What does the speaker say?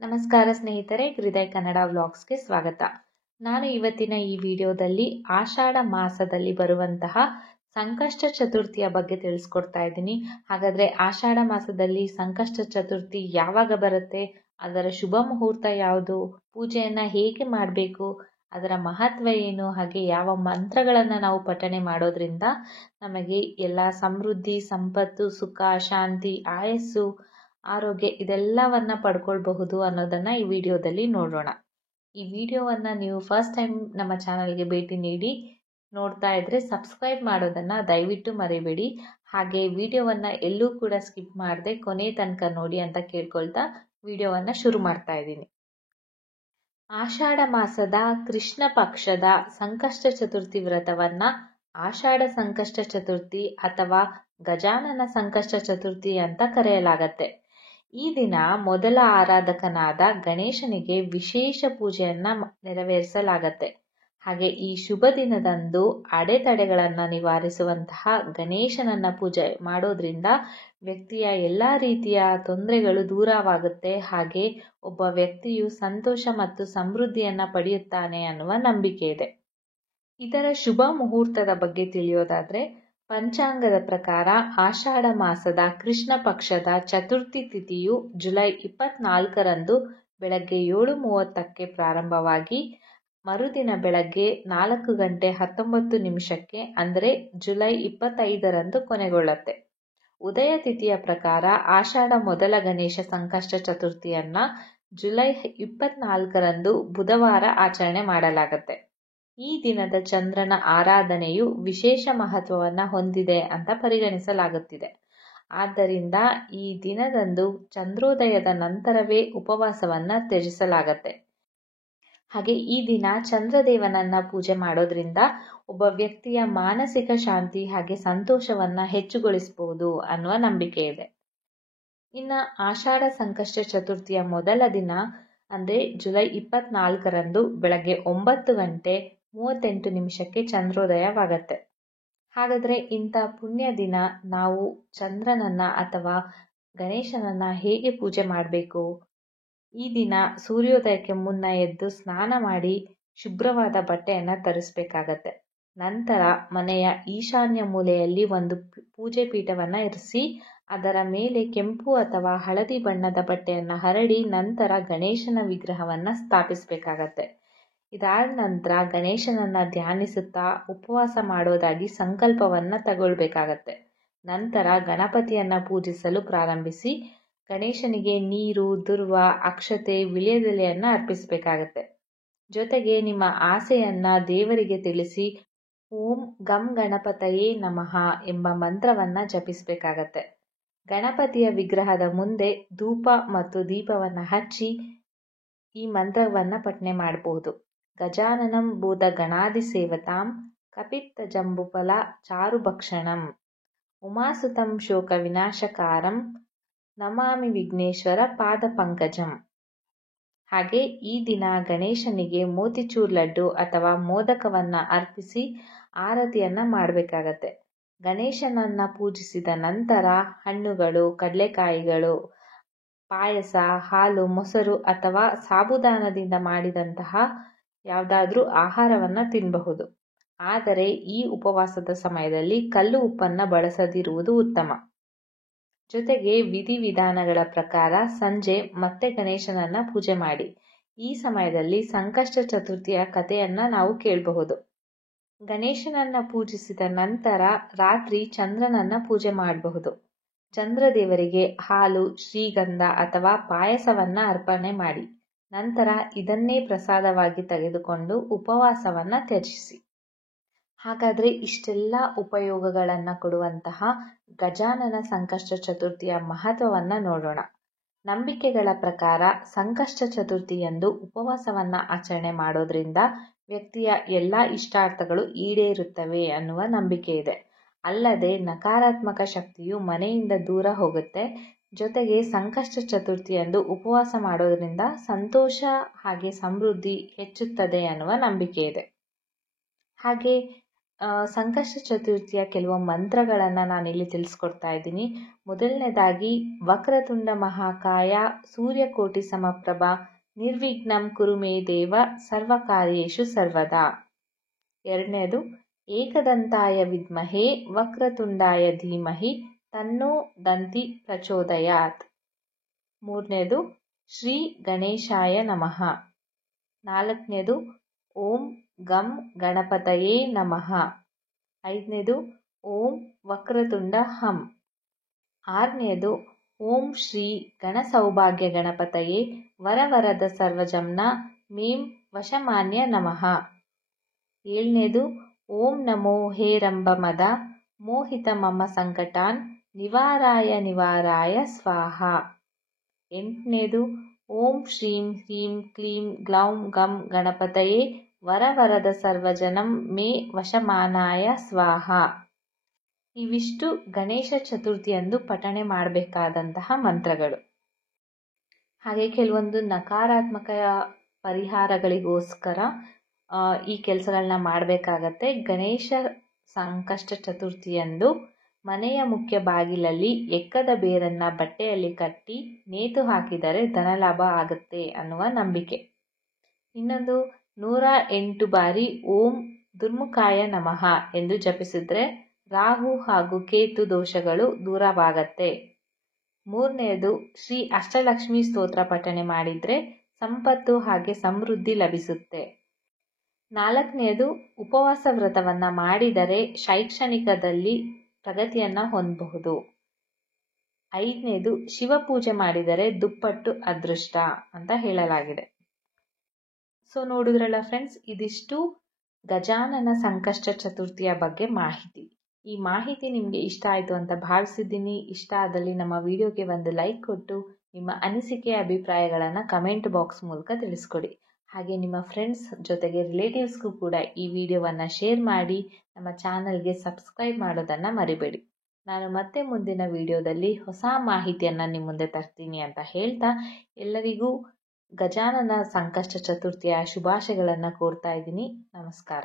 ನಮಸ್ಕಾರ ಸ್ನೇಹಿತರೆ, ಹೃದಯ ಕನ್ನಡ ವ್ಲಾಗ್ಸ್ಗೆ ಸ್ವಾಗತ. ನಾನು ಇವತ್ತಿನ ಈ ವಿಡಿಯೋದಲ್ಲಿ ಆಷಾಢ ಮಾಸದಲ್ಲಿ ಬರುವಂತಹ ಸಂಕಷ್ಟ ಚತುರ್ಥಿಯ ಬಗ್ಗೆ ತಿಳಿಸ್ಕೊಡ್ತಾ ಇದ್ದೀನಿ. ಹಾಗಾದರೆ ಆಷಾಢ ಮಾಸದಲ್ಲಿ ಸಂಕಷ್ಟ ಚತುರ್ಥಿ ಯಾವಾಗ ಬರುತ್ತೆ, ಅದರ ಶುಭ ಮುಹೂರ್ತ ಯಾವುದು, ಪೂಜೆಯನ್ನು ಹೇಗೆ ಮಾಡಬೇಕು, ಅದರ ಮಹತ್ವ ಏನು, ಹಾಗೆ ಯಾವ ಮಂತ್ರಗಳನ್ನು ನಾವು ಪಠಣೆ ಮಾಡೋದ್ರಿಂದ ನಮಗೆ ಎಲ್ಲ ಸಮೃದ್ಧಿ, ಸಂಪತ್ತು, ಸುಖ, ಶಾಂತಿ, ಆಯಸ್ಸು, ಆರೋಗ್ಯ ಇದೆಲ್ಲವನ್ನ ಪಡ್ಕೊಳ್ಬಹುದು ಅನ್ನೋದನ್ನು ಈ ವಿಡಿಯೋದಲ್ಲಿ ನೋಡೋಣ. ಈ ವಿಡಿಯೋವನ್ನು ನೀವು ಫಸ್ಟ್ ಟೈಮ್ ನಮ್ಮ ಚಾನಲ್ಗೆ ಭೇಟಿ ನೀಡಿ ನೋಡ್ತಾ ಇದ್ರೆ ಸಬ್ಸ್ಕ್ರೈಬ್ ಮಾಡೋದನ್ನು ದಯವಿಟ್ಟು ಮರಿಬೇಡಿ. ಹಾಗೆ ವಿಡಿಯೋವನ್ನು ಎಲ್ಲೂ ಕೂಡ ಸ್ಕಿಪ್ ಮಾಡದೆ ಕೊನೆ ತನಕ ನೋಡಿ ಅಂತ ಕೇಳ್ಕೊಳ್ತಾ ವಿಡಿಯೋವನ್ನು ಶುರು ಮಾಡ್ತಾ ಇದ್ದೀನಿ. ಆಷಾಢ ಮಾಸದ ಕೃಷ್ಣ ಪಕ್ಷದ ಸಂಕಷ್ಟ ಚತುರ್ಥಿ ವ್ರತವನ್ನ ಆಷಾಢ ಸಂಕಷ್ಟ ಚತುರ್ಥಿ ಅಥವಾ ಗಜಾನನ ಸಂಕಷ್ಟ ಚತುರ್ಥಿ ಅಂತ ಕರೆಯಲಾಗತ್ತೆ. ಈ ದಿನ ಮೊದಲ ಆರಾಧಕನಾದ ಗಣೇಶನಿಗೆ ವಿಶೇಷ ಪೂಜೆಯನ್ನ ನೆರವೇರಿಸಲಾಗತ್ತೆ. ಹಾಗೆ ಈ ಶುಭ ದಿನದಂದು ಅಡೆತಡೆಗಳನ್ನು ನಿವಾರಿಸುವಂತಹ ಗಣೇಶನನ್ನ ಪೂಜೆ ಮಾಡೋದ್ರಿಂದ ವ್ಯಕ್ತಿಯ ಎಲ್ಲ ರೀತಿಯ ತೊಂದರೆಗಳು ದೂರವಾಗುತ್ತೆ. ಹಾಗೆ ಒಬ್ಬ ವ್ಯಕ್ತಿಯು ಸಂತೋಷ ಮತ್ತು ಸಮೃದ್ಧಿಯನ್ನ ಪಡೆಯುತ್ತಾನೆ ಅನ್ನುವ ನಂಬಿಕೆ ಇದೆ. ಇದರ ಶುಭ ಮುಹೂರ್ತದ ಬಗ್ಗೆ ತಿಳಿಯೋದಾದ್ರೆ, ಪಂಚಾಂಗದ ಪ್ರಕಾರ ಆಷಾಢ ಮಾಸದ ಕೃಷ್ಣ ಪಕ್ಷದ ಚತುರ್ಥಿ ತಿಥಿಯು ಜುಲೈ 24ರಂದು ಬೆಳಗ್ಗೆ 7:30ಕ್ಕೆ ಪ್ರಾರಂಭವಾಗಿ ಮರುದಿನ ಬೆಳಗ್ಗೆ 4:19 ಅಂದರೆ ಜುಲೈ 25ರಂದು ಕೊನೆಗೊಳ್ಳುತ್ತೆ. ಉದಯ ತಿಥಿಯ ಪ್ರಕಾರ ಆಷಾಢ ಮೊದಲ ಗಣೇಶ ಸಂಕಷ್ಟ ಚತುರ್ಥಿಯನ್ನ ಜುಲೈ 24ರಂದು ಬುಧವಾರ ಆಚರಣೆ ಮಾಡಲಾಗುತ್ತೆ. ಈ ದಿನದ ಚಂದ್ರನ ಆರಾಧನೆಯು ವಿಶೇಷ ಮಹತ್ವವನ್ನು ಹೊಂದಿದೆ ಅಂತ ಪರಿಗಣಿಸಲಾಗುತ್ತಿದೆ. ಆದ್ದರಿಂದ ಈ ದಿನದಂದು ಚಂದ್ರೋದಯದ ನಂತರವೇ ಉಪವಾಸವನ್ನ ತ್ಯಜಿಸಲಾಗತ್ತೆ. ಹಾಗೆ ಈ ದಿನ ಚಂದ್ರದೇವನನ್ನ ಪೂಜೆ ಮಾಡೋದ್ರಿಂದ ಒಬ್ಬ ವ್ಯಕ್ತಿಯ ಮಾನಸಿಕ ಶಾಂತಿ ಹಾಗೆ ಸಂತೋಷವನ್ನ ಹೆಚ್ಚುಗೊಳಿಸಬಹುದು ಅನ್ನುವ ನಂಬಿಕೆ ಇದೆ. ಇನ್ನು ಆಷಾಢ ಸಂಕಷ್ಟ ಚತುರ್ಥಿಯ ಮೊದಲ ದಿನ ಅಂದ್ರೆ ಜುಲೈ 24ರಂದು ಬೆಳಗ್ಗೆ 9:38 ಚಂದ್ರೋದಯವಾಗತ್ತೆ. ಹಾಗಾದ್ರೆ ಇಂಥ ಪುಣ್ಯ ದಿನ ನಾವು ಚಂದ್ರನನ್ನ ಅಥವಾ ಗಣೇಶನನ್ನ ಹೇಗೆ ಪೂಜೆ ಮಾಡಬೇಕು? ಈ ದಿನ ಸೂರ್ಯೋದಯಕ್ಕೆ ಮುನ್ನ ಎದ್ದು ಸ್ನಾನ ಮಾಡಿ ಶುಭ್ರವಾದ ಬಟ್ಟೆಯನ್ನು ಧರಿಸಬೇಕಾಗತ್ತೆ. ನಂತರ ಮನೆಯ ಈಶಾನ್ಯ ಮೂಲೆಯಲ್ಲಿ ಒಂದು ಪೂಜೆ ಪೀಠವನ್ನು ಇರಿಸಿ ಅದರ ಮೇಲೆ ಕೆಂಪು ಅಥವಾ ಹಳದಿ ಬಣ್ಣದ ಬಟ್ಟೆಯನ್ನು ಹರಡಿ ನಂತರ ಗಣೇಶನ ವಿಗ್ರಹವನ್ನು ಸ್ಥಾಪಿಸಬೇಕಾಗತ್ತೆ. ಇದಾದ ನಂತರ ಗಣೇಶನನ್ನ ಧ್ಯಾನಿಸುತ್ತಾ ಉಪವಾಸ ಮಾಡೋದಾಗಿ ಸಂಕಲ್ಪವನ್ನು ತಗೊಳ್ಬೇಕಾಗತ್ತೆ. ನಂತರ ಗಣಪತಿಯನ್ನ ಪೂಜಿಸಲು ಪ್ರಾರಂಭಿಸಿ ಗಣೇಶನಿಗೆ ನೀರು, ದುರ್ವ, ಅಕ್ಷತೆ, ವಿಳ್ಯದೆಲೆಯನ್ನು ಅರ್ಪಿಸಬೇಕಾಗತ್ತೆ. ಜೊತೆಗೆ ನಿಮ್ಮ ಆಸೆಯನ್ನ ದೇವರಿಗೆ ತಿಳಿಸಿ ಓಂ ಗಂ ಗಣಪತಯೇ ನಮಃ ಎಂಬ ಮಂತ್ರವನ್ನ ಜಪಿಸಬೇಕಾಗತ್ತೆ. ಗಣಪತಿಯ ವಿಗ್ರಹದ ಮುಂದೆ ಧೂಪ ಮತ್ತು ದೀಪವನ್ನು ಹಚ್ಚಿ ಈ ಮಂತ್ರವನ್ನ ಪಠನೆ ಮಾಡಬಹುದು. ಗಜಾನನಂ ಭೂತ ಗಣಾದಿ ಸೇವತಾಂ ಕಪಿತ್ತ ಜಂಬುಫಲ ಚಾರುಭಕ್ಷಣಂ ಉಮಾಸುತಂ ಶೋಕ ವಿನಾಶಕಾರಂ ನಮಾಮಿ ವಿಘ್ನೇಶ್ವರ ಪಾದ ಪಂಕಜಂ. ಹಾಗೆ ಈ ದಿನ ಗಣೇಶನಿಗೆ ಮೋತಿಚೂರ್ ಲಡ್ಡು ಅಥವಾ ಮೋದಕವನ್ನ ಅರ್ಪಿಸಿ ಆರತಿಯನ್ನ ಮಾಡಬೇಕಾಗತ್ತೆ. ಗಣೇಶನನ್ನ ಪೂಜಿಸಿದ ನಂತರ ಹಣ್ಣುಗಳು, ಕಡಲೆಕಾಯಿಗಳು, ಪಾಯಸ, ಹಾಲು, ಮೊಸರು ಅಥವಾ ಸಾಬುದಾನದಿಂದ ಮಾಡಿದಂತಹ ಯಾವುದಾದ್ರೂ ಆಹಾರವನ್ನ ತಿನ್ನಬಹುದು. ಆದರೆ ಈ ಉಪವಾಸದ ಸಮಯದಲ್ಲಿ ಕಲ್ಲು ಉಪ್ಪನ್ನ ಬಳಸದಿರುವುದು ಉತ್ತಮ. ಜೊತೆಗೆ ವಿಧಿವಿಧಾನಗಳ ಪ್ರಕಾರ ಸಂಜೆ ಮತ್ತೆ ಗಣೇಶನನ್ನ ಪೂಜೆ ಮಾಡಿ. ಈ ಸಮಯದಲ್ಲಿ ಸಂಕಷ್ಟ ಚತುರ್ಥಿಯ ಕಥೆಯನ್ನ ನಾವು ಕೇಳಬಹುದು. ಗಣೇಶನನ್ನ ಪೂಜಿಸಿದ ನಂತರ ರಾತ್ರಿ ಚಂದ್ರನನ್ನ ಪೂಜೆ ಮಾಡಬಹುದು. ಚಂದ್ರದೇವರಿಗೆ ಹಾಲು, ಶ್ರೀಗಂಧ ಅಥವಾ ಪಾಯಸವನ್ನ ಅರ್ಪಣೆ ಮಾಡಿ ನಂತರ ಇದನ್ನೇ ಪ್ರಸಾದವಾಗಿ ತೆಗೆದುಕೊಂಡು ಉಪವಾಸವನ್ನ ತ್ಯಜಿಸಿ. ಹಾಗಾದ್ರೆ ಇಷ್ಟೆಲ್ಲ ಉಪಯೋಗಗಳನ್ನ ಕೊಡುವಂತಹ ಗಜಾನನ ಸಂಕಷ್ಟ ಚತುರ್ಥಿಯ ಮಹತ್ವವನ್ನ ನೋಡೋಣ. ನಂಬಿಕೆಗಳ ಪ್ರಕಾರ ಸಂಕಷ್ಟ ಚತುರ್ಥಿಯಂದು ಉಪವಾಸವನ್ನ ಆಚರಣೆ ಮಾಡೋದ್ರಿಂದ ವ್ಯಕ್ತಿಯ ಎಲ್ಲ ಇಷ್ಟಾರ್ಥಗಳು ಈಡೇರುತ್ತವೆ ಅನ್ನುವ ನಂಬಿಕೆ ಇದೆ. ಅಲ್ಲದೆ ನಕಾರಾತ್ಮಕ ಶಕ್ತಿಯು ಮನೆಯಿಂದ ದೂರ ಹೋಗುತ್ತೆ. ಜೊತೆಗೆ ಸಂಕಷ್ಟ ಚತುರ್ಥಿಯಂದು ಉಪವಾಸ ಮಾಡೋದ್ರಿಂದ ಸಂತೋಷ ಹಾಗೆ ಸಮೃದ್ಧಿ ಹೆಚ್ಚುತ್ತದೆ ಅನ್ನುವ ನಂಬಿಕೆ ಇದೆ. ಹಾಗೆ ಸಂಕಷ್ಟ ಚತುರ್ಥಿಯ ಕೆಲವು ಮಂತ್ರಗಳನ್ನು ನಾನಿಲ್ಲಿ ತಿಳಿಸ್ಕೊಡ್ತಾ ಇದ್ದೀನಿ. ಮೊದಲನೇದಾಗಿ ವಕ್ರತುಂಡ ಮಹಾಕಾಯ ಸೂರ್ಯಕೋಟಿ ಸಮಪ್ರಭ ನಿರ್ವಿಘ್ನಂ ಕುರು ಮೇ ದೇವ ಸರ್ವಕಾರ್ಯೇಷು ಸರ್ವದಾ. ಎರಡನೇದು ಏಕದಂತಾಯ ವಿದ್ಮಹೇ ವಕ್ರತುಂಡಾಯ ಧೀಮಹಿ ತನ್ನೋ ದಂತಿ ಪ್ರಚೋದಯಾತ್. ಮೂರನೇದು ಶ್ರೀ ಗಣೇಶಾಯ ನಮಃ. ನಾಲ್ಕನೇದು ಓಂ ಗಂ ಗಣಪತಯೇ ನಮಃ. ಐದನೇದು ಓಂ ವಕ್ರತುಂಡ ಹಂ. ಆರನೇದು ಓಂ ಶ್ರೀ ಗಣ ಸೌಭಾಗ್ಯ ಗಣಪತಯೇ ವರವರದ ಸರ್ವಜಂನ ಮೇಂ ವಶಮಾನ್ಯ ನಮಃ. ಏಳನೇದು ಓಂ ನಮೋ ಹೇ ರಂಭಮದ ಮೋಹಿತ ಮಮ ಸಂಕಟಾನ್ ನಿವಾರಾಯ ಸ್ವಾಹ. ಎಂಟನೇದು ಓಂ ಶ್ರೀಂ ಹ್ರೀಂ ಕ್ಲೀಂ ಗ್ಲೌಂ ಗಂ ಗಣಪತಯೇ ವರವರದ ಸರ್ವಜನಂ ಮೇ ವಶಮಾನಾಯ ಸ್ವಾಹ. ಇವಿಷ್ಟು ಗಣೇಶ ಚತುರ್ಥಿಯಂದು ಪಠಣೆ ಮಾಡಬೇಕಾದಂತಹ ಮಂತ್ರಗಳು. ಹಾಗೆ ಕೆಲವೊಂದು ನಕಾರಾತ್ಮಕ ಪರಿಹಾರಗಳಿಗೋಸ್ಕರ ಈ ಕೆಲಸಗಳನ್ನ ಮಾಡಬೇಕಾಗತ್ತೆ. ಗಣೇಶ ಸಂಕಷ್ಟ ಚತುರ್ಥಿಯಂದು ಮನೆಯ ಮುಖ್ಯ ಬಾಗಿಲಲ್ಲಿ ಎಕ್ಕದ ಬೇರನ್ನು ಬಟ್ಟೆಯಲ್ಲಿ ಕಟ್ಟಿ ನೇತು ಹಾಕಿದರೆ ಧನಲಾಭ ಆಗುತ್ತೆ ಅನ್ನುವ ನಂಬಿಕೆ. ಇನ್ನೊಂದು 108 ಬಾರಿ ಓಂ ದುರ್ಮುಖಾಯ ನಮಃ ಎಂದು ಜಪಿಸಿದ್ರೆ ರಾಹು ಹಾಗೂ ಕೇತು ದೋಷಗಳು ದೂರವಾಗತ್ತೆ. ಮೂರನೆಯದು ಶ್ರೀ ಅಷ್ಟಲಕ್ಷ್ಮಿ ಸ್ತೋತ್ರ ಪಠಣೆ ಮಾಡಿದರೆ ಸಂಪತ್ತು ಹಾಗೆ ಸಮೃದ್ಧಿ ಲಭಿಸುತ್ತೆ. ನಾಲ್ಕನೆಯದು ಉಪವಾಸ ವ್ರತವನ್ನು ಮಾಡಿದರೆ ಶೈಕ್ಷಣಿಕದಲ್ಲಿ ಪ್ರಗತಿಯನ್ನು ಹೊಂದಬಹುದು. ಐದನೇದು ಶಿವಪೂಜೆ ಮಾಡಿದರೆ ದುಪ್ಪಟ್ಟು ಅದೃಷ್ಟ ಅಂತ ಹೇಳಲಾಗಿದೆ. ಸೊ ನೋಡಿದ್ರಲ್ಲ ಫ್ರೆಂಡ್ಸ್, ಇದಿಷ್ಟು ಗಜಾನನ ಸಂಕಷ್ಟ ಚತುರ್ಥಿಯ ಬಗ್ಗೆ ಮಾಹಿತಿ. ಈ ಮಾಹಿತಿ ನಿಮಗೆ ಇಷ್ಟ ಆಯಿತು ಅಂತ ಭಾವಿಸಿದ್ದೀನಿ. ಇಷ್ಟ ಆದಲ್ಲಿ ನಮ್ಮ ವಿಡಿಯೋಗೆ ಒಂದು ಲೈಕ್ ಕೊಟ್ಟು ನಿಮ್ಮ ಅನಿಸಿಕೆ ಅಭಿಪ್ರಾಯಗಳನ್ನು ಕಮೆಂಟ್ ಬಾಕ್ಸ್ ಮೂಲಕ ತಿಳಿಸ್ಕೊಡಿ. ಹಾಗೆ ನಿಮ್ಮ ಫ್ರೆಂಡ್ಸ್ ಜೊತೆಗೆ ರಿಲೇಟಿವ್ಸ್ಗೂ ಕೂಡ ಈ ವಿಡಿಯೋವನ್ನು ಶೇರ್ ಮಾಡಿ ನಮ್ಮ ಚಾನಲ್ಗೆ ಸಬ್ಸ್ಕ್ರೈಬ್ ಮಾಡೋದನ್ನು ಮರಿಬೇಡಿ. ನಾನು ಮತ್ತೆ ಮುಂದಿನ ವಿಡಿಯೋದಲ್ಲಿ ಹೊಸ ಮಾಹಿತಿಯನ್ನು ನಿಮ್ಮ ಮುಂದೆ ತರ್ತೀನಿ ಅಂತ ಹೇಳ್ತಾ ಎಲ್ಲರಿಗೂ ಗಜಾನನ ಸಂಕಷ್ಟ ಚತುರ್ಥಿಯ ಶುಭಾಶಯಗಳನ್ನು ಕೋರ್ತಾ ಇದ್ದೀನಿ. ನಮಸ್ಕಾರ.